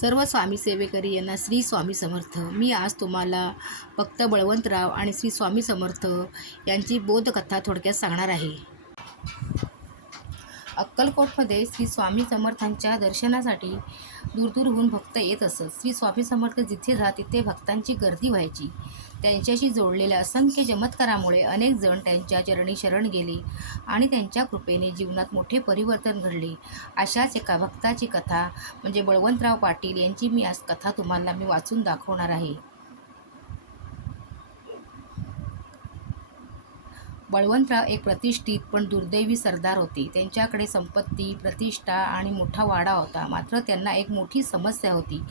सर्व स्वामी सेवेकरी यांना श्री स्वामी समर्थ. मी आज तुम्हाला भक्त बळवंतराव आणि श्री स्वामी समर्थ यांची बोधकथा थोडक्यात सांगणार आहे. अक्कलकोटमध्ये श्री स्वामी समर्थांच्या दर्शनासाठी दूरदूरहून भक्त येत असत. श्री स्वामी समर्थ जिथे जा तिथे भक्तांची गर्दी व्हायची. त्यांच्याशी जोडलेल्या असंख्य चमत्कारामुळे अनेक जण त्यांच्या चरणी शरण गेले आणि त्यांच्या कृपेने जीवनात मोठे परिवर्तन घडले. अशाच एका भक्ताची कथा म्हणजे बळवंतराव पाटील यांची मी आज कथा तुम्हाला मी वाचून दाखवणार आहे. बळवंतराव एक प्रतिष्ठित पण दुर्दैवी सरदार होते. त्यांच्याकडे संपत्ती प्रतिष्ठा आणि मोठा वाडा होता. मात्र त्यांना एक मोठी समस्या होती.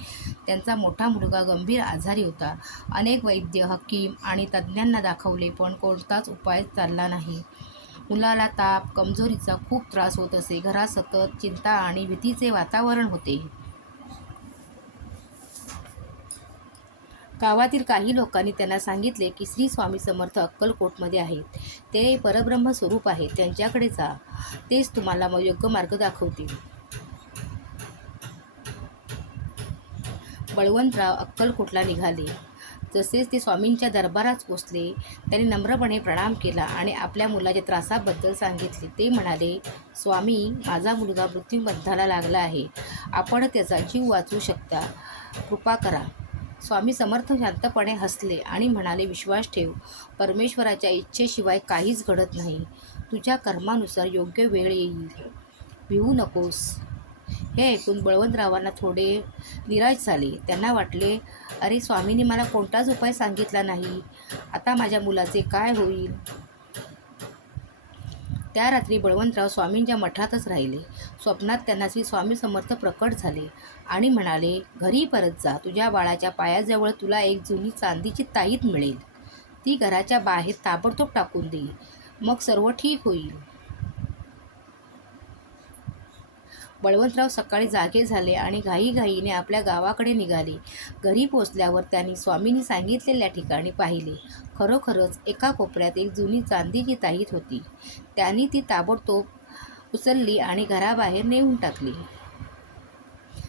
त्यांचा मोठा मुलगा गंभीर आजारी होता. अनेक वैद्य हकीम आणि तज्ज्ञांना दाखवले पण कोणताच उपाय चालला नाही. मुलाला ताप कमजोरीचा खूप त्रास होत असे. घरात सतत चिंता आणि भीतीचे वातावरण होते. गावातील काही लोकांनी त्यांना सांगितले की श्री स्वामी समर्थ अक्कलकोटमध्ये आहेत. ते परब्रह्म स्वरूप आहेत. त्यांच्याकडे जा. तेच तुम्हाला मग योग्य मार्ग दाखवतील. बळवंतराव अक्कलकोटला निघाले. जसेच ते स्वामींच्या दरबारात पोचले त्यांनी नम्रपणे प्रणाम केला आणि आपल्या मुलाच्या त्रासाबद्दल सांगितले. ते म्हणाले स्वामी माझा मुलगा मृत्यूबद्धाला लागला आहे. आपण त्याचा जीव वाचवू शकता. कृपा करा. स्वामी समर्थ शांतपणे हसले आणि म्हणाले विश्वास ठेव परमेश्वराच्या इच्छेशिवाय काहीच घडत नाही. तुझ्या कर्मानुसार योग्य वेळ येईल. भिवू नकोस. हे ऐकून बळवंतरावांना थोडे निराश झाले. त्यांना वाटले अरे स्वामींनी मला कोणताच उपाय सांगितला नाही. आता माझ्या मुलाचे काय होईल? त्या रात्री बळवंतराव स्वामींच्या मठातच राहिले. स्वप्नात त्यांना श्री स्वामी समर्थ प्रकट झाले आणि म्हणाले घरी परत जा. तुझ्या बाळाच्या पायाजवळ तुला एक जुनी चांदीची ताईत मिळेल. ती घराच्या बाहेर ताबडतोब टाकून देईल मग सर्व ठीक होईल. बळवंतराव सकाळी जागे झाले आणि घाईघाईने आपल्या गावाकडे निघाले. घरी पोचल्यावर त्यांनी स्वामींनी सांगितलेल्या ठिकाणी पाहिले. खरोखरच एका कोपऱ्यात एक जुनी चांदीची ताईत होती. त्यांनी ती ताबडतोब उचलली आणि घराबाहेर नेऊन टाकली.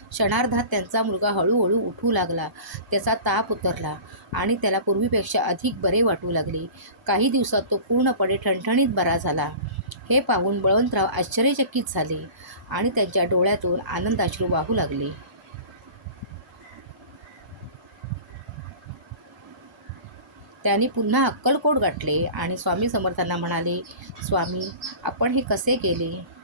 क्षणार्धात त्यांचा मुलगा हळूहळू उठू लागला. त्याचा ताप उतरला आणि त्याला पूर्वीपेक्षा अधिक बरे वाटू लागले. काही दिवसात तो पूर्णपणे ठणठणीत बरा झाला. हे पाहून बळवंतराव आश्चर्यचकित झाले आणि त्यांच्या डोळ्यातून आनंदाश्रू वाहू लागले. त्यांनी पुन्हा अक्कलकोट गाठले आणि स्वामी समर्थांना म्हणाले स्वामी आपण हे कसे केले?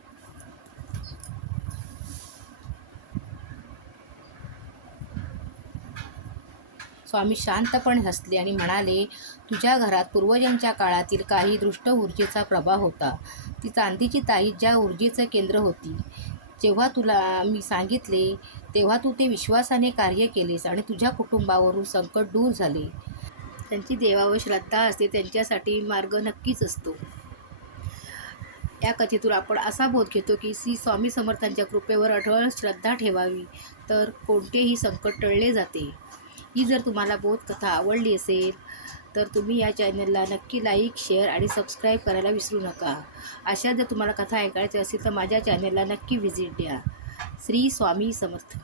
स्वामी शांतपणे हसले आणि म्हणाले तुझ्या घरात पूर्वजांच्या काळातील काही दृष्ट ऊर्जेचा प्रभाव होता. ती चांदीची ताई ज्या ऊर्जेचं केंद्र होती. जेव्हा तुला मी सांगितले तेव्हा तू ते विश्वासाने कार्य केलेस आणि तुझ्या कुटुंबावरून संकट दूर झाले. त्यांची देवावर श्रद्धा असते त्यांच्यासाठी मार्ग नक्कीच असतो. या कथेतून आपण असा बोध घेतो की श्री स्वामी समर्थांच्या कृपेवर अढळ श्रद्धा ठेवावी तर कोणतेही संकट टळले जाते. ही जर तुम्हाला बोधकथा आवडली असेल तर तुम्ही या चॅनलला नक्की लाईक शेअर आणि सबस्क्राईब करायला विसरू नका. अशा जर तुम्हाला कथा ऐकायच्या असेल तर माझ्या चॅनलला नक्की व्हिजिट द्या. श्री स्वामी समर्थ.